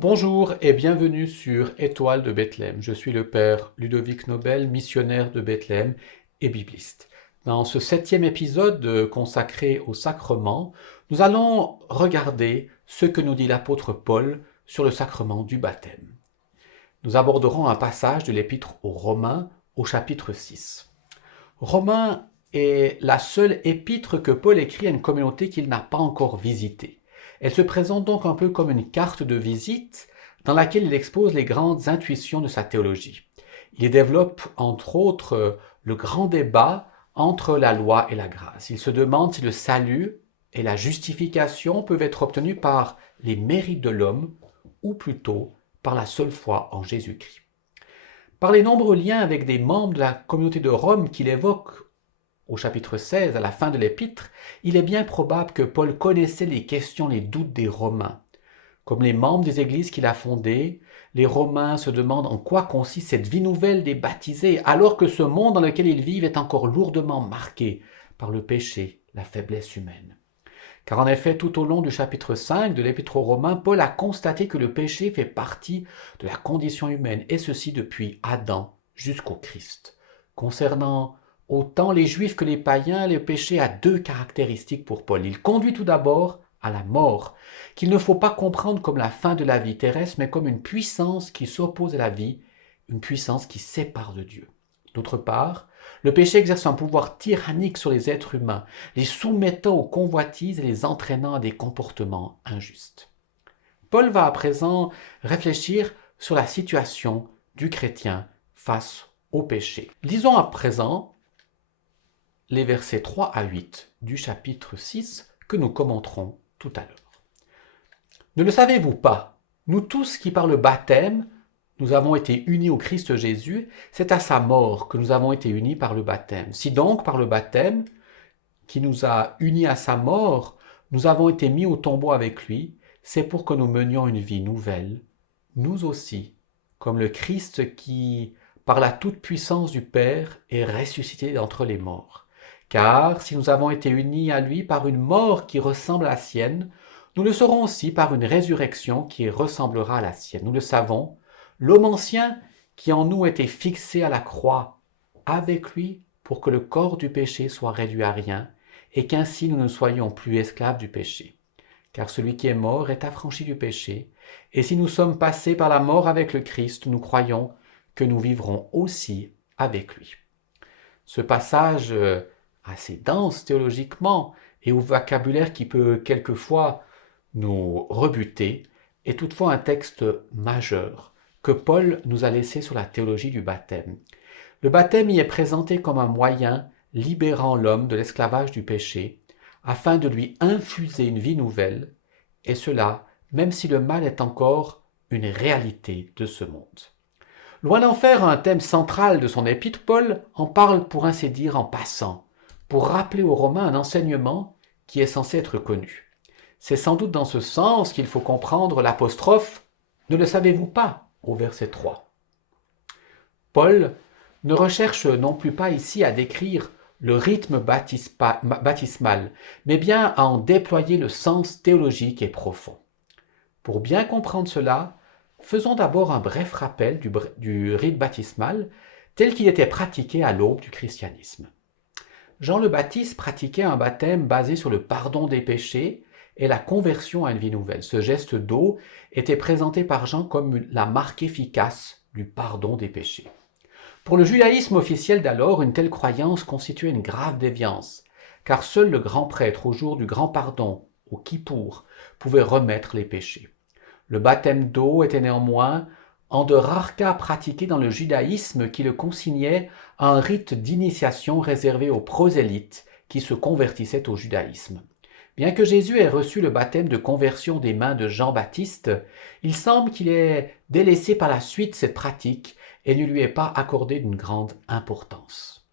Bonjour et bienvenue sur Étoile de Bethléem. Je suis le père Ludovic Nobel, missionnaire de Bethléem et bibliste. Dans ce 7e épisode consacré au sacrement, nous allons regarder ce que nous dit l'apôtre Paul sur le sacrement du baptême. Nous aborderons un passage de l'épître aux Romains au chapitre 6. Romains est la seule épître que Paul écrit à une communauté qu'il n'a pas encore visitée. Elle se présente donc un peu comme une carte de visite dans laquelle il expose les grandes intuitions de sa théologie. Il développe entre autres le grand débat entre la loi et la grâce. Il se demande si le salut et la justification peuvent être obtenus par les mérites de l'homme ou plutôt par la seule foi en Jésus-Christ. Par les nombreux liens avec des membres de la communauté de Rome qu'il évoque au chapitre 16, à la fin de l'épître, il est bien probable que Paul connaissait les questions, les doutes des Romains. Comme les membres des églises qu'il a fondées, les Romains se demandent en quoi consiste cette vie nouvelle des baptisés, alors que ce monde dans lequel ils vivent est encore lourdement marqué par le péché, la faiblesse humaine. Car en effet, tout au long du chapitre 5 de l'Épître aux Romains, Paul a constaté que le péché fait partie de la condition humaine, et ceci depuis Adam jusqu'au Christ. Concernant autant les Juifs que les païens, le péché a deux caractéristiques pour Paul. Il conduit tout d'abord à la mort, qu'il ne faut pas comprendre comme la fin de la vie terrestre, mais comme une puissance qui s'oppose à la vie, une puissance qui sépare de Dieu. D'autre part, le péché exerce un pouvoir tyrannique sur les êtres humains, les soumettant aux convoitises et les entraînant à des comportements injustes. Paul va à présent réfléchir sur la situation du chrétien face au péché. Lisons à présent les versets 3 à 8 du chapitre 6 que nous commenterons tout à l'heure. Ne le savez-vous pas? Nous tous qui par le baptême, nous avons été unis au Christ Jésus, c'est à sa mort que nous avons été unis par le baptême. Si donc par le baptême, qui nous a unis à sa mort, nous avons été mis au tombeau avec lui, c'est pour que nous menions une vie nouvelle, nous aussi, comme le Christ qui, par la toute-puissance du Père, est ressuscité d'entre les morts. Car si nous avons été unis à lui par une mort qui ressemble à la sienne, nous le serons aussi par une résurrection qui ressemblera à la sienne. Nous le savons, l'homme ancien qui en nous était fixé à la croix avec lui pour que le corps du péché soit réduit à rien et qu'ainsi nous ne soyons plus esclaves du péché. Car celui qui est mort est affranchi du péché, et si nous sommes passés par la mort avec le Christ, nous croyons que nous vivrons aussi avec lui. Ce passage assez dense théologiquement et au vocabulaire qui peut quelquefois nous rebuter, est toutefois un texte majeur que Paul nous a laissé sur la théologie du baptême. Le baptême y est présenté comme un moyen libérant l'homme de l'esclavage du péché, afin de lui infuser une vie nouvelle, et cela même si le mal est encore une réalité de ce monde. Loin d'en faire un thème central de son épître, Paul en parle pour ainsi dire en passant, pour rappeler aux Romains un enseignement qui est censé être connu. C'est sans doute dans ce sens qu'il faut comprendre l'apostrophe « Ne le savez-vous pas » au verset 3. Paul ne recherche non plus pas ici à décrire le rythme baptismal, mais bien à en déployer le sens théologique et profond. Pour bien comprendre cela, faisons d'abord un bref rappel du rite baptismal tel qu'il était pratiqué à l'aube du christianisme. Jean le Baptiste pratiquait un baptême basé sur le pardon des péchés et la conversion à une vie nouvelle. Ce geste d'eau était présenté par Jean comme la marque efficace du pardon des péchés. Pour le judaïsme officiel d'alors, une telle croyance constituait une grave déviance, car seul le grand prêtre, au jour du grand pardon, au Kippour, pouvait remettre les péchés. Le baptême d'eau était néanmoins en de rares cas pratiqué dans le judaïsme qui le consignait à un rite d'initiation réservé aux prosélytes qui se convertissaient au judaïsme. Bien que Jésus ait reçu le baptême de conversion des mains de Jean-Baptiste, il semble qu'il ait délaissé par la suite cette pratique et ne lui ait pas accordé d'une grande importance.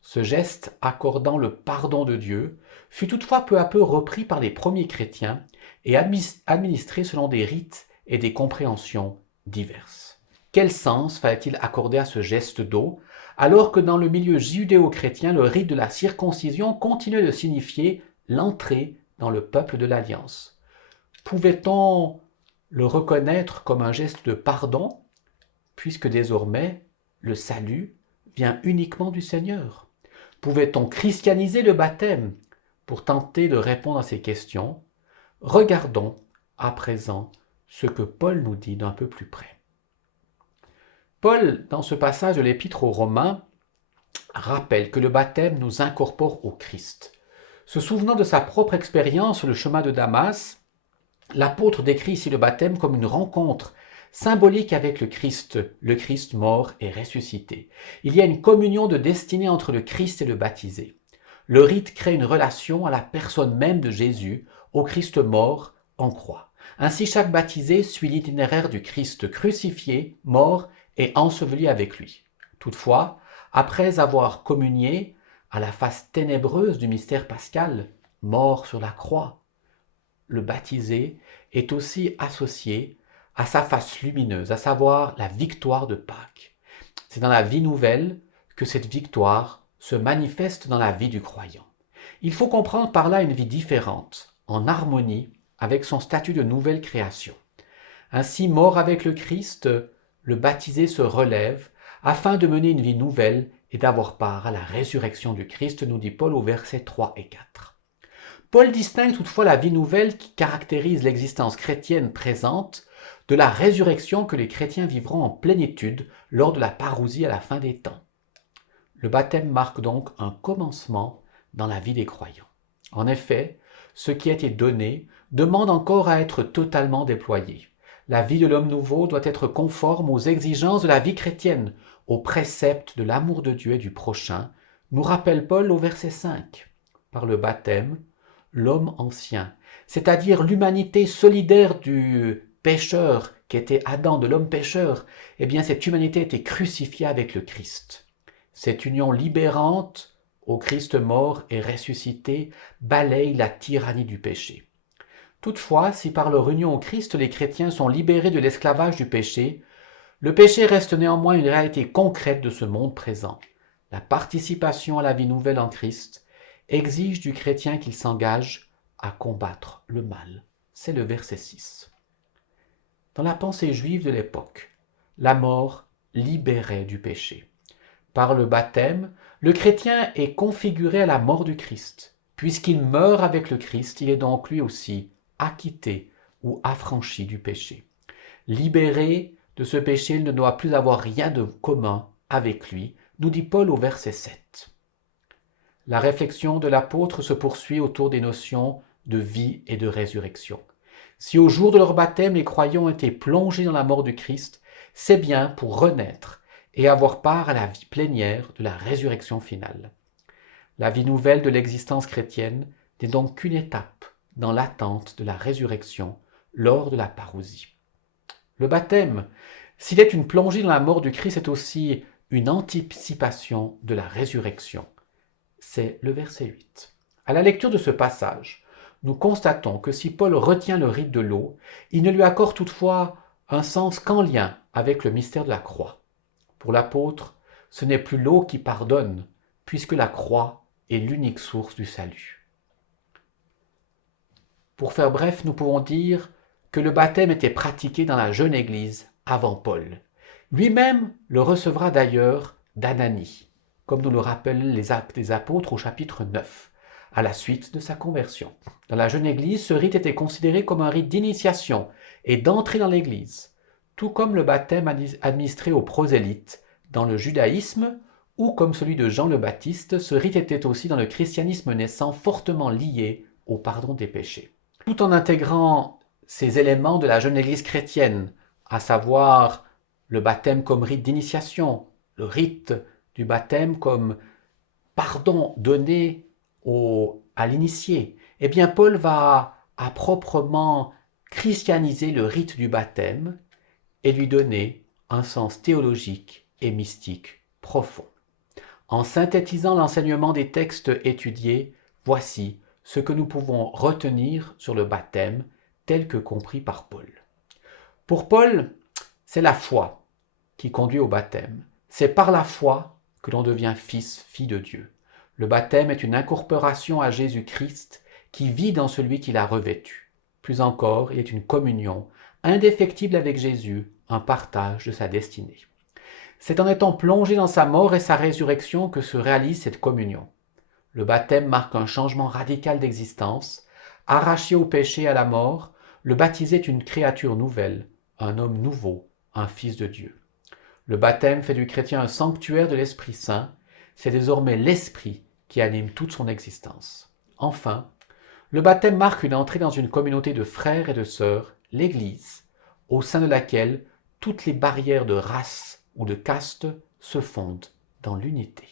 Ce geste accordant le pardon de Dieu fut toutefois peu à peu repris par les premiers chrétiens et administré selon des rites et des compréhensions diverses. Quel sens fallait-il accorder à ce geste d'eau alors que dans le milieu judéo-chrétien, le rite de la circoncision continuait de signifier l'entrée dans le peuple de l'Alliance. Pouvait-on le reconnaître comme un geste de pardon, puisque désormais le salut vient uniquement du Seigneur? Pouvait-on christianiser le baptême? Pour tenter de répondre à ces questions, regardons à présent ce que Paul nous dit d'un peu plus près. Paul, dans ce passage de l'Épître aux Romains, rappelle que le baptême nous incorpore au Christ. Se souvenant de sa propre expérience sur le chemin de Damas, l'apôtre décrit ici le baptême comme une rencontre symbolique avec le Christ mort et ressuscité. Il y a une communion de destinée entre le Christ et le baptisé. Le rite crée une relation à la personne même de Jésus, au Christ mort en croix. Ainsi, chaque baptisé suit l'itinéraire du Christ crucifié, mort et enseveli avec lui. Toutefois, après avoir communié à la face ténébreuse du mystère pascal, mort sur la croix, le baptisé est aussi associé à sa face lumineuse, à savoir la victoire de Pâques. C'est dans la vie nouvelle que cette victoire se manifeste dans la vie du croyant. Il faut comprendre par là une vie différente, en harmonie avec son statut de nouvelle création. Ainsi, mort avec le Christ, le baptisé se relève afin de mener une vie nouvelle et d'avoir part à la résurrection du Christ, nous dit Paul au versets 3 et 4. Paul distingue toutefois la vie nouvelle qui caractérise l'existence chrétienne présente de la résurrection que les chrétiens vivront en plénitude lors de la parousie à la fin des temps. Le baptême marque donc un commencement dans la vie des croyants. En effet, ce qui a été donné demande encore à être totalement déployé. La vie de l'homme nouveau doit être conforme aux exigences de la vie chrétienne, aux préceptes de l'amour de Dieu et du prochain, nous rappelle Paul au verset 5. Par le baptême, l'homme ancien, c'est-à-dire l'humanité solidaire du pécheur qui était Adam, de l'homme pécheur, eh bien cette humanité a été crucifiée avec le Christ. Cette union libérante au Christ mort et ressuscité balaye la tyrannie du péché. Toutefois, si par leur union au Christ, les chrétiens sont libérés de l'esclavage du péché, le péché reste néanmoins une réalité concrète de ce monde présent. La participation à la vie nouvelle en Christ exige du chrétien qu'il s'engage à combattre le mal. C'est le verset 6. Dans la pensée juive de l'époque, la mort libérait du péché. Par le baptême, le chrétien est configuré à la mort du Christ. Puisqu'il meurt avec le Christ, il est donc lui aussi acquitté ou affranchi du péché. Libéré de ce péché, il ne doit plus avoir rien de commun avec lui, nous dit Paul au verset 7. La réflexion de l'apôtre se poursuit autour des notions de vie et de résurrection. Si au jour de leur baptême, les croyants ont été plongés dans la mort du Christ, c'est bien pour renaître et avoir part à la vie plénière de la résurrection finale. La vie nouvelle de l'existence chrétienne n'est donc qu'une étape dans l'attente de la résurrection lors de la parousie. Le baptême, s'il est une plongée dans la mort du Christ, est aussi une anticipation de la résurrection. C'est le verset 8. À la lecture de ce passage, nous constatons que si Paul retient le rite de l'eau, il ne lui accorde toutefois un sens qu'en lien avec le mystère de la croix. Pour l'apôtre, ce n'est plus l'eau qui pardonne, puisque la croix est l'unique source du salut. Pour faire bref, nous pouvons dire que le baptême était pratiqué dans la jeune Église avant Paul. Lui-même le recevra d'ailleurs d'Ananie, comme nous le rappellent les Actes des Apôtres au chapitre 9, à la suite de sa conversion. Dans la jeune Église, ce rite était considéré comme un rite d'initiation et d'entrée dans l'Église, tout comme le baptême administré aux prosélytes dans le judaïsme ou comme celui de Jean le Baptiste, ce rite était aussi dans le christianisme naissant fortement lié au pardon des péchés. Tout en intégrant ces éléments de la jeune Église chrétienne, à savoir le baptême comme rite d'initiation, le rite du baptême comme pardon donné à l'initié, eh bien Paul va à proprement christianiser le rite du baptême et lui donner un sens théologique et mystique profond. En synthétisant l'enseignement des textes étudiés, voici ce que nous pouvons retenir sur le baptême tel que compris par Paul. Pour Paul, c'est la foi qui conduit au baptême. C'est par la foi que l'on devient fils, fille de Dieu. Le baptême est une incorporation à Jésus-Christ qui vit dans celui qui l'a revêtu. Plus encore, il est une communion indéfectible avec Jésus, un partage de sa destinée. C'est en étant plongé dans sa mort et sa résurrection que se réalise cette communion. Le baptême marque un changement radical d'existence. Arraché au péché et à la mort, le baptisé est une créature nouvelle, un homme nouveau, un fils de Dieu. Le baptême fait du chrétien un sanctuaire de l'Esprit Saint. C'est désormais l'Esprit qui anime toute son existence. Enfin, le baptême marque une entrée dans une communauté de frères et de sœurs, l'Église, au sein de laquelle toutes les barrières de race ou de caste se fondent dans l'unité.